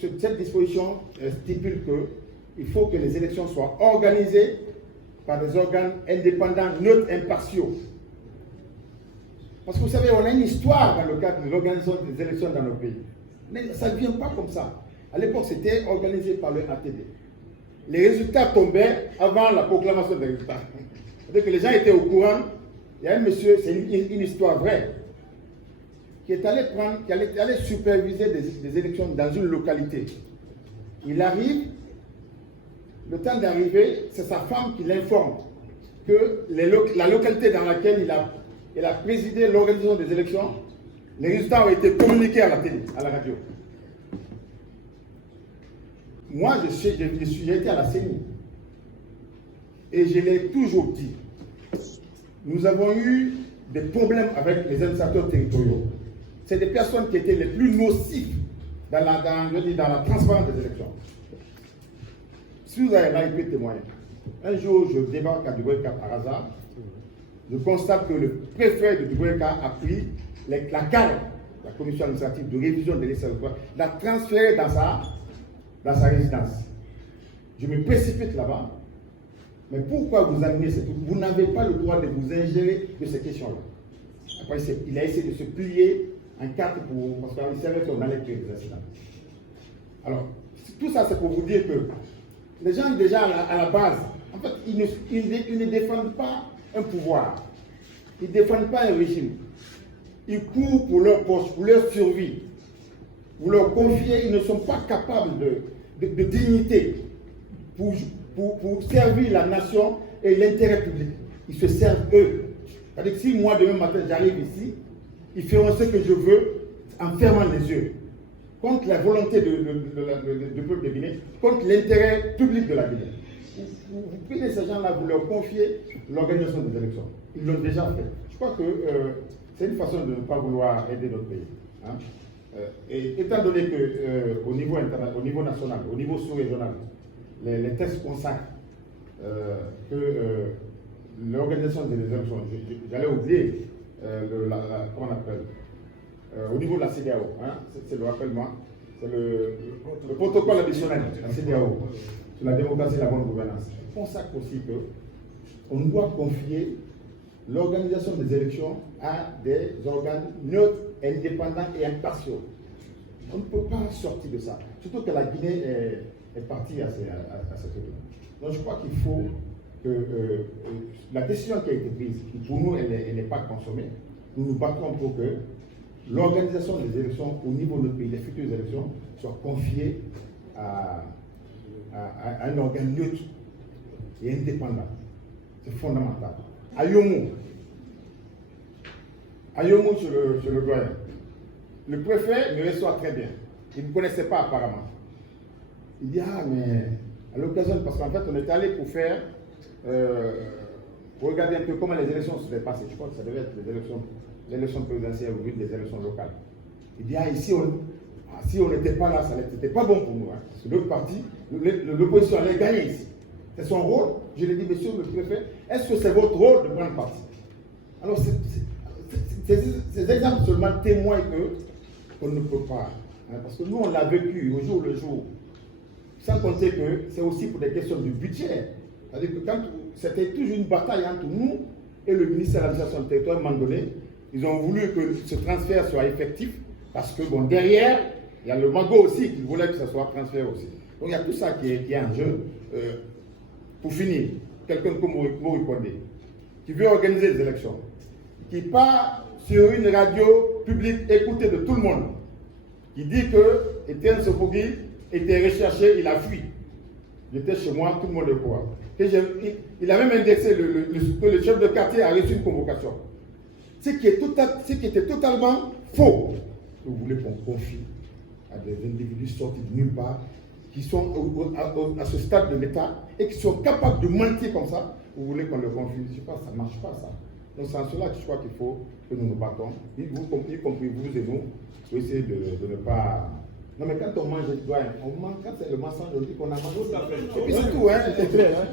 cette disposition stipule qu'il faut que les élections soient organisées par des organes indépendants, neutres, impartiaux. Parce que vous savez, on a une histoire dans le cadre de l'organisation des élections dans nos pays. Mais ça ne vient pas comme ça. À l'époque, c'était organisé par le ATD. Les résultats tombaient avant la proclamation des résultats. C'est-à-dire que les gens étaient au courant. Il y a un monsieur, c'est une histoire vraie, qui allait superviser des élections dans une localité. Il arrive, le temps d'arriver, c'est sa femme qui l'informe que la localité dans laquelle il a présidé l'organisation des élections, les résultats ont été communiqués à la télé, à la radio. Moi, j'ai été à la CENI et je l'ai toujours dit. Nous avons eu des problèmes avec les administrateurs territoriaux. C'est des personnes qui étaient les plus nocives dans la transparence des élections. Si vous avez là, il peut témoigner. Un jour, je débarque à Dubreuilka par hasard. Je constate que le préfet de Dubreuilka a pris la CAR, la commission administrative de révision des listes électorales, l'a transféré dans sa résidence. Je me précipite là-bas. Mais pourquoi vous amenez cette... Vous n'avez pas le droit de vous ingérer de ces questions-là. Après, il a essayé de se plier en quatre parce qu'il savait qu'on allait créer des incidents. Alors, tout ça, c'est pour vous dire que les gens, déjà, à la base, en fait, ils ne défendent pas un pouvoir. Ils ne défendent pas un régime. Ils courent pour leur poste, pour leur survie. Vous leur confiez, ils ne sont pas capables de dignité pour servir la nation et l'intérêt public. Ils se servent eux. C'est-à-dire que si moi, demain matin, j'arrive ici, ils feront ce que je veux en fermant les yeux. Contre la volonté du peuple de Guinée, contre l'intérêt public de la Guinée. Vous prenez ces gens-là, vous leur confiez l'organisation des élections. Ils l'ont déjà fait. Je crois que c'est une façon de ne pas vouloir aider notre pays. Hein. Et étant donné qu'au niveau national, au niveau sous-régional, les textes consacrent que l'organisation des élections, j'allais oublier, comment on appelle, au niveau de la CEDEAO, hein, c'est le rappel-moi, c'est le protocole additionnel de la CEDEAO sur la démocratie et la bonne gouvernance. Il consacre aussi qu'on doit confier l'organisation des élections à des organes neutres, indépendants et impartiaux. On ne peut pas sortir de ça. Surtout que la Guinée est partie à cette époque. Donc je crois qu'il faut que la décision qui a été prise, qui pour nous elle n'est pas consommée, nous nous battons pour que l'organisation des élections au niveau de notre pays, les futures élections, soit confiée à un organe neutre et indépendant. C'est fondamental. À Yomou sur le doyen, le préfet me reçoit très bien. Il ne me connaissait pas apparemment. Il dit, ah mais à l'occasion, parce qu'en fait on était allé pour regarder un peu comment les élections se passées. Je crois que ça devait être les élections présidentielles ou des élections locales. Il dit, ah ici, si on n'était pas là, ça n'était pas bon pour nous. Hein, parce que l'autre parti, l'opposition allait gagner ici. C'est son rôle. Je lui ai dit, monsieur le préfet, est-ce que c'est votre rôle de prendre parti? Alors, ces exemples seulement témoignent qu'on ne peut pas. Hein, parce que nous, on l'a vécu au jour le jour. Sans compter que c'est aussi pour des questions de budget. C'est-à-dire que c'était toujours une bataille entre nous et le ministère de l'administration du territoire, à un moment donné, ils ont voulu que ce transfert soit effectif, parce que bon, derrière, il y a le Mago aussi qui voulait que ce soit transféré aussi. Donc il y a tout ça qui est en jeu. Pour finir, quelqu'un comme Mori Kondé, qui veut organiser des élections, qui part sur une radio publique écoutée de tout le monde, qui dit que Etienne Sopogui était recherché, il a fui. J'étais chez moi, tout le monde est au courant. Il a même indexé que le chef de quartier a reçu une convocation. Ce qui était totalement faux. Vous voulez qu'on confie à des individus sortis de nulle part, qui sont à ce stade de l'État et qui sont capables de mentir comme ça, vous voulez qu'on le confie? Je ne sais pas, ça ne marche pas ça. Donc c'est en cela que je crois qu'il faut que nous nous battons, y compris vous et nous, pour essayer de ne pas... Non mais quand on mange du doigt, on mange, quand c'est le mensonge, on dit qu'on a mangé. Et puis c'est tout, hein, c'est clair. Hein.